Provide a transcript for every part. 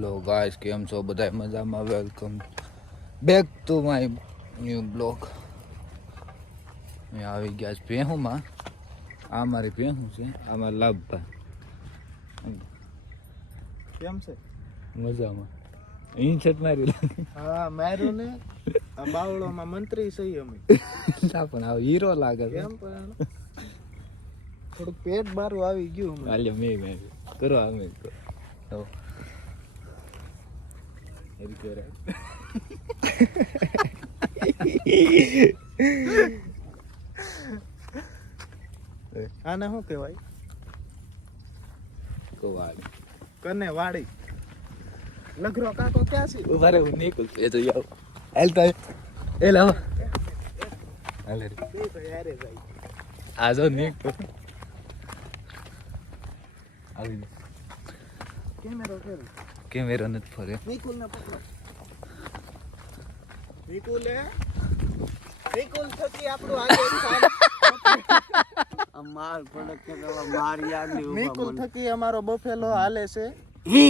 Hello guys કેમ છો બધા મજામાં? Welcome back to my new blog મેં આવી ગયા છે ભેહુમાં. આ મારી ભેહું છે આ મારા લાભભાઈ. કેમ છે? મજામાં. છટ મારી હા માર્યું ને? આ બાવળોમાં મંત્રી છે અમે. ના પણ આ હીરો લાગે છે. કેમ પણ? થોડુંક પેટ બારું આવી ગયું. હાલે મેં મેં કરો અમે તો એરી કરે આને શું કહેવાય? કોવાડી કને વાડી. લખરો કાકો ક્યાં છે? ઊભા રે હું નીકળ એ તો જાવ હાલ તો એ લાવો હાલે રે. આજો ભાઈ. હારે આ જો નીકળ. આવી કેમેરો નથી ફરે નિકુલ ને પકડો નિકુલ નિકુલ થકી આપણું આજે માર પડે કે પેલા મારી આગળ ઊભા નિકુલ થકી અમારો બફેલો હાલે છે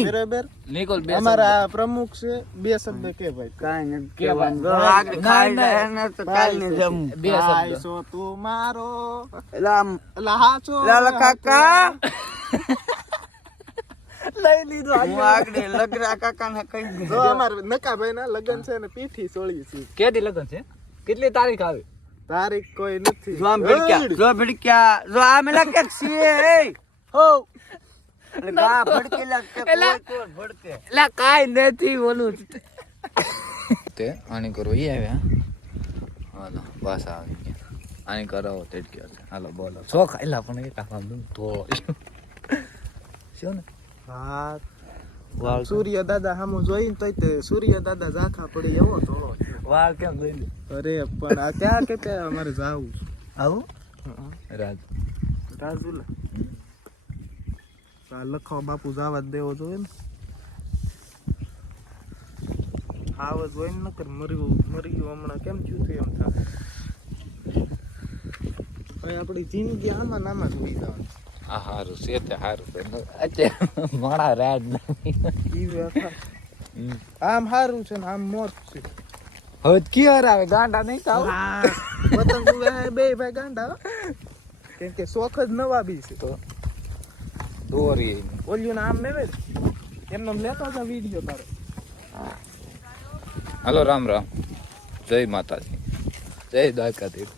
બરાબર નિકોલ બે અમારા પ્રમુખ છે બે શબ્દ કે ભાઈ કાઈ ન કેવા? કહેવાનું. જો ના, આગળ ના, ખાઈ ના. ને તો કાલની જેમ. બે શબ્દ સો તું મારો એટલે આમ એટલે હાચો લાલા કાકા લઈ લીધો હું આગળ લગરા કાકાને કહી જો અમાર નકાભાઈ ના લગન છે ને પીઠી સોળી છે. કેદી લગન છે? કેટલી તારીખ આવે? તારીખ કોઈ નથી. જો આમ ભડક્યા જો ભડક્યા જો આમ એલા કે છીએ એ હો. ગા ભડકેલા કે કોઈ ભડકે? નથી બોલું. તે આની કરો ઈ આવ્યા હાલો બસ આવી ગયા. આની કરાવો છે હાલો બોલો. છો ખાઈલા પણ એક આમ શું ને? હા સૂર્ય દાદા સામું જોઈને તોય તે સૂર્ય દાદા ઝાખા પડી એવો ધોળો વાહ વાળ કેમ જોઈને? અરે પણ આ ત્યાં કે ત્યાં અમારે જાવું. આવું. રાજ. રાજુલા આ લખો બાપુ જાવા જ દેવો જોઈએ ને. હાવ જોઈને નકર મર્યું મરી ગયું હમણાં કેમ થયું હતું એમ થાય. ભાઈ આપણી જિંદગી આમાં નામાં આમાં જ હોઈ જવાની. આ હારું છે તે સારું છે. માણા રાડ રાજ આમ સારું છે ને આમ મોત છે. હવે ક્યારે આવે ગાંડા નહીં થાવ પતંગ બે ભાઈ ગાંડા. કેમ કે શોખ જ નવા બી છે. તો દોરી ઓલ્યું ને આમ મેળવે એમનો લેતો હતો વીડિયો તારો હાલો રામ રામ. જય માતાજી. જય દ્વારકાધીશ.